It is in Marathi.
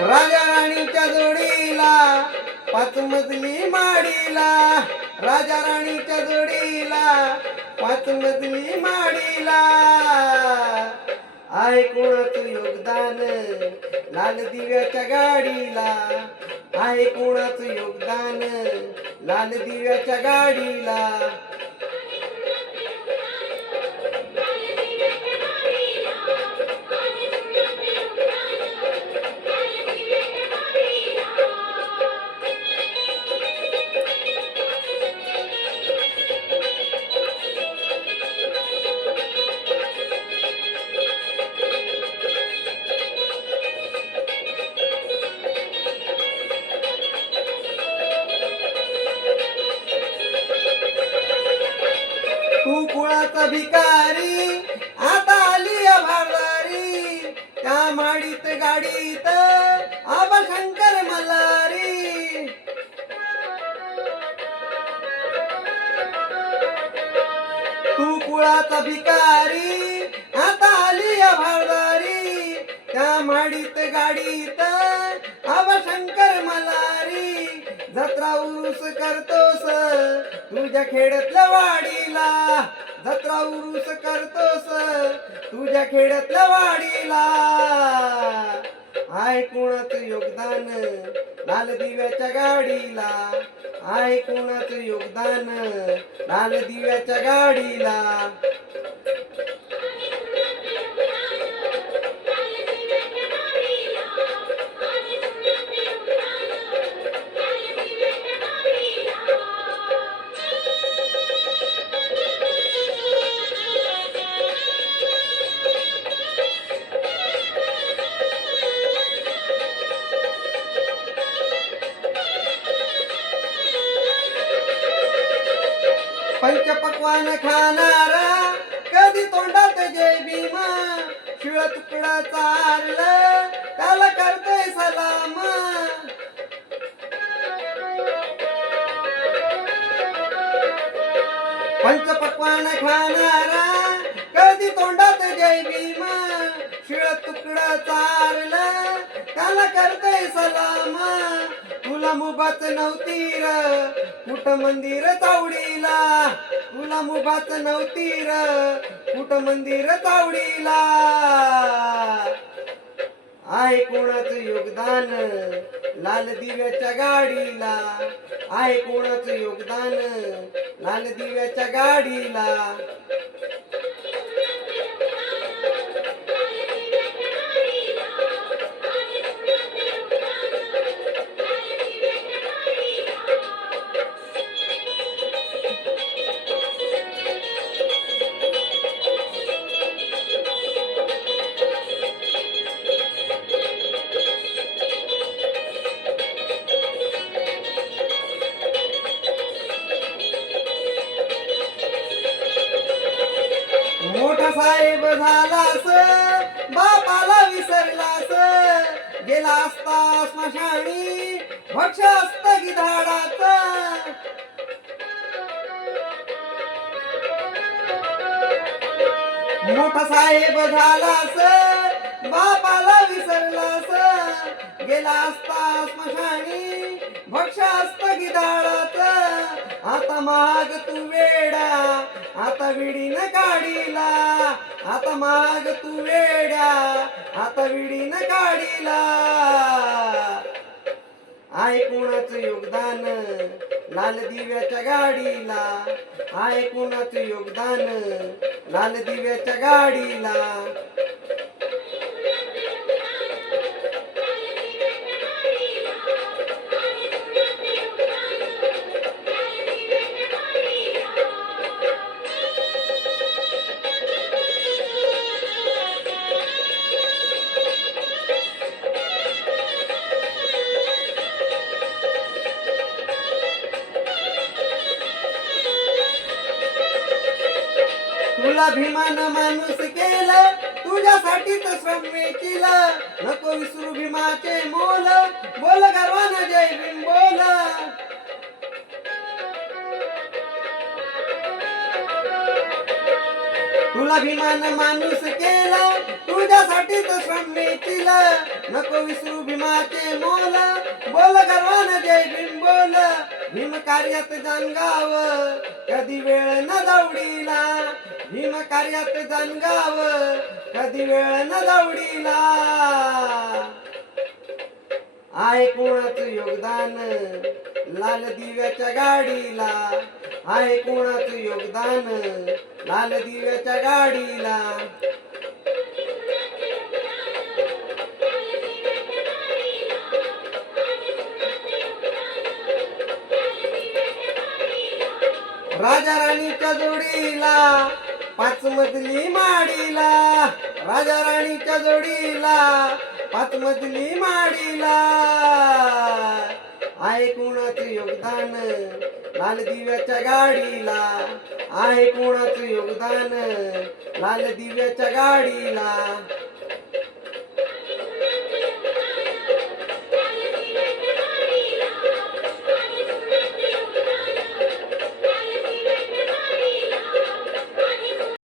राजा राणीच्या जोडीला पाच मजली माडीला, राजा राणीच्या जोडीला पाच मजली माडीला. आहे कोणाचं योगदान लाल दिव्याच्या गाडीला, आहे कोणाचं योगदान लाल दिव्याच्या गाडीला. तू कुळाचा भिकारी आता आली भांडारी, त्या माडीत गाडीत आबा शंकर मल्हारी. तू कुळाचा भिकारी आता आली भांडारी, त्या माडीत गाडीत आबा शंकर मल्हारी. जत्रा उरूस करतोस तुझ्या खेड्यातल्या वाडीला, जत्रा उरूस करतोस तुझ्या खेड्यातल्या वाडीला. आहे कोणाचं योगदान लाल दिव्याच्या गाडीला, आहे कोणाचं योगदान लाल दिव्याच्या गाडीला. पंचपक्वान खाणारा कधी तोंडात जय भीमा, शिळ तुकडा चारलं त्याला करतोय सलाम. पंचपक्वान खाणारा कधी तोंडात जय भीमा, शिळ तुकडा चारलं त्याला करतोय सलाम. तुला मुभाच नव्हती र कुठं मंदिर चावडीला, तुला मुभाच नव्हती र कुठं मंदिर चावडीला. आहे कोणाचं योगदान लाल दिव्याच्या गाडीला, आहे कोणाचं योगदान लाल दिव्याच्या गाडीला. मोठा साहेब झालास बापाला विसरलास, गेला असता स्मशानी भक्ष असत गिधाडाच. मोठा साहेब झालास बापाला विसरलास, गेला असता स्मशानी भक्ष असत गिधाडाच. आता महाग तू वेडा आता विडीन काढीला, आता महाग तू वेड्या आता विडीन काढीला. आहे कोणाचं योगदान लाल दिव्याच्या गाडीला, आहे कोणाचं योगदान लाल दिव्याच्या गाडीला. तुला भीमान माणूस केलं तुझ्यासाठीच श्रम केलं, नको विसरू भीमाचे मोल, बोल गर्वानं जय भीम बोल. तुला भीमान माणूस केलं तुझ्यासाठीच श्रम मी केलं, नको विसरू भीमाचे मोल. बोल गर्वानं जय भीम बोल, भीम कार्यात जानगाव कधी वेळ न दौडीला. भीम कार्यात जानगाव कधी वेळ न दौडीला. आहे कोणाचं योगदान लाल दिव्याच्या गाडीला. आहे कोणाचं योगदान लाल दिव्याच्या गाडीला. राजा राणीच्या जोडीला 5 मजली माडीला. राजा राणीच्या जोडीला 5 मजली माडीला. आहे कोणाचं योगदान लाल दिव्याच्या गाडीला. आहे कोणाचं योगदान लाल दिव्याच्या गाडीला.